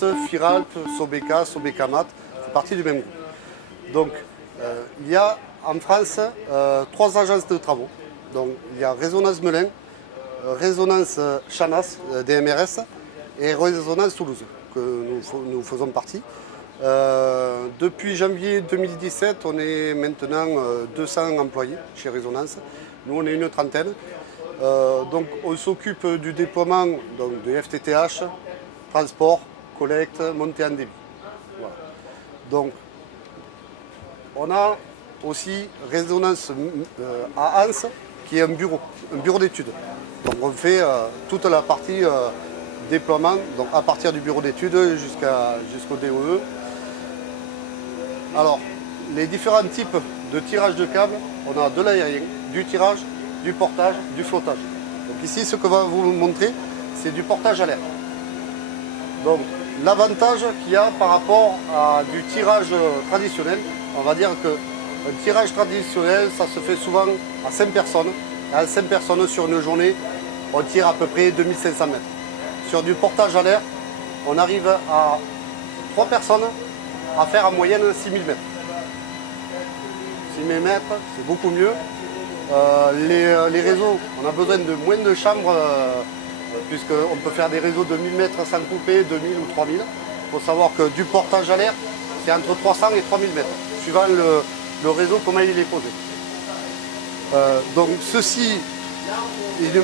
Résonance, Firalp, Sobeka, Sobekamat, c'est partie du même groupe. Donc il y a en France 3 agences de travaux. Donc il y a Résonance Melun, Résonance Chanas, DMRS, et Résonance Toulouse, que nous faisons partie. Depuis janvier 2017, on est maintenant 200 employés chez Résonance. Nous, on est une trentaine. Donc, on s'occupe du déploiement donc, de FTTH, transport, collecte, montée en débit. Voilà. Donc, on a aussi Résonance à Anse, qui est un bureau d'études. Donc, on fait toute la partie déploiement, donc à partir du bureau d'études jusqu'au DOE. Alors, les différents types de tirage de câbles, on a de l'aérien, du tirage, du portage, du flottage. Donc ici, ce que va vous montrer, c'est du portage à l'air. Donc, l'avantage qu'il y a par rapport à du tirage traditionnel, on va dire qu'un tirage traditionnel, ça se fait souvent à 5 personnes. Et à 5 personnes sur une journée, on tire à peu près 2500 mètres. Sur du portage à l'air, on arrive à 3 personnes à faire en moyenne 6000 mètres. 6000 mètres, c'est beaucoup mieux. Les réseaux, on a besoin de moins de chambres, puisqu'on peut faire des réseaux de 1000 mètres sans couper, 2000 ou 3000. Il faut savoir que du portage à l'air, c'est entre 300 et 3000 mètres, suivant le réseau, comment il est posé. Donc ceci est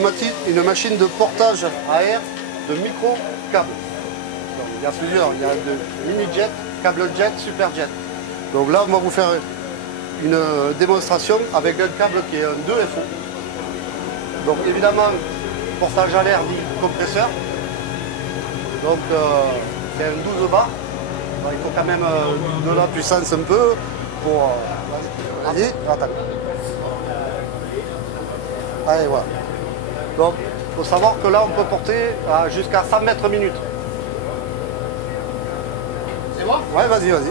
une machine de portage à air de micro-câbles. Il y a plusieurs, il y a de mini-jet, câble jet, super jet. Donc là, on va vous faire une démonstration avec un câble qui est un 2FO. Donc évidemment, portage à l'air dit compresseur. Donc c'est un 12 bar. Donc, il faut quand même de la puissance un peu pour... Vas-y, attends. Allez, voilà. Donc il faut savoir que là, on peut porter jusqu'à 100 mètres minute. C'est bon? Ouais, vas-y. Allez.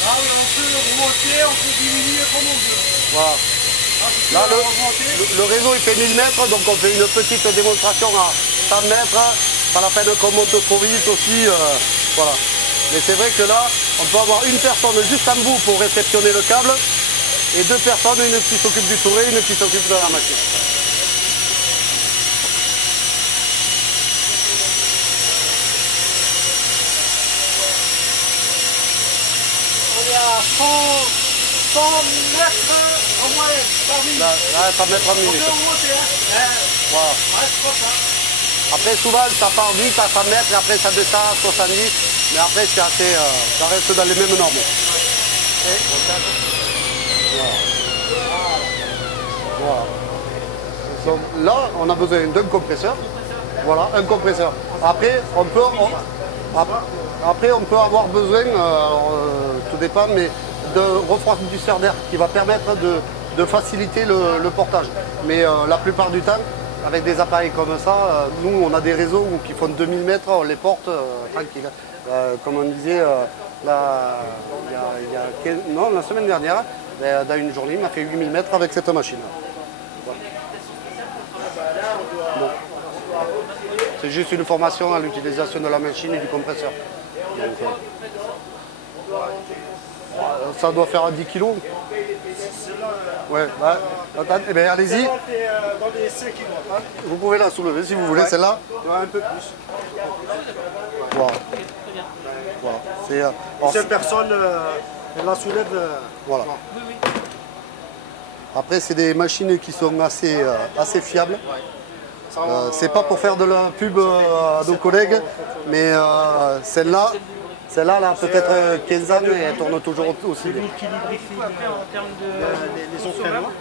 Là, on peut remonter, on peut diminuer comme on veut. Voilà. Là, le réseau il fait 1000 mètres, donc on fait une petite démonstration à 100 mètres. Pas la peine qu'on monte trop vite aussi. Voilà. Mais c'est vrai que là, on peut avoir une personne juste en bout pour réceptionner le câble et 2 personnes, une qui s'occupe du touret, une qui s'occupe de la machine. On est à 100 mètres en moyenne par minute. Là 100 mètres en minute. On peut remonter, hein. Voilà. Ouais, c'est pas ça. Après, souvent, ça part vite à 100 mètres et après, ça descend à 70. Mais après, c'est assez, ça reste dans les mêmes normes. Et, voilà. Donc là, on a besoin d'un compresseur. Voilà, un compresseur. Après, on peut avoir besoin, tout dépend, mais de refroidisseur d'air qui va permettre de faciliter le portage. Mais la plupart du temps, avec des appareils comme ça, nous on a des réseaux qui font 2000 mètres, on les porte tranquille. Comme on disait, la semaine dernière, dans une journée, il m'a fait 8000 mètres avec cette machine. Bon. C'est juste une formation à l'utilisation de la machine et du compresseur. Donc, ça doit faire 10 kg. Ouais, bah, attends, eh bien, allez-y. Dans les 5 kg. Hein. Vous pouvez la soulever si vous voulez, celle-là. Ouais, un peu plus. Voilà. Voilà. C'est, Cette personne, elle la soulève. voilà. Après, c'est des machines qui sont assez fiables. C'est pas pour faire de la pub à nos collègues, mais celle-là, là, peut-être 15 ans et elle tourne toujours aussi bien. Les entraînements.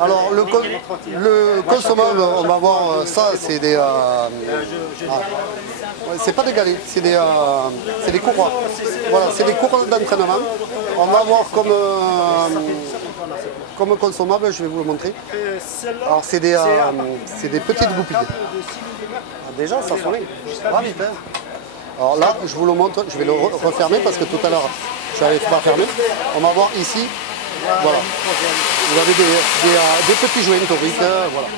Alors, le consommable, on va voir ça, c'est des... c'est pas des galets, c'est des cours. Voilà, c'est des cours d'entraînement. On va voir comme consommable, je vais vous le montrer. Alors, c'est des petites goupilles. Déjà, ça sonne. Ah, vite, hein. Alors là, je vous le montre, je vais le refermer parce que tout à l'heure, je n'avais pas fermé. On va voir ici, Voilà. Vous avez des petits joints toriques, voilà.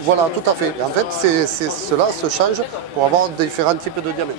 Voilà, tout à fait. Et en fait, cela se change pour avoir différents types de diamètres.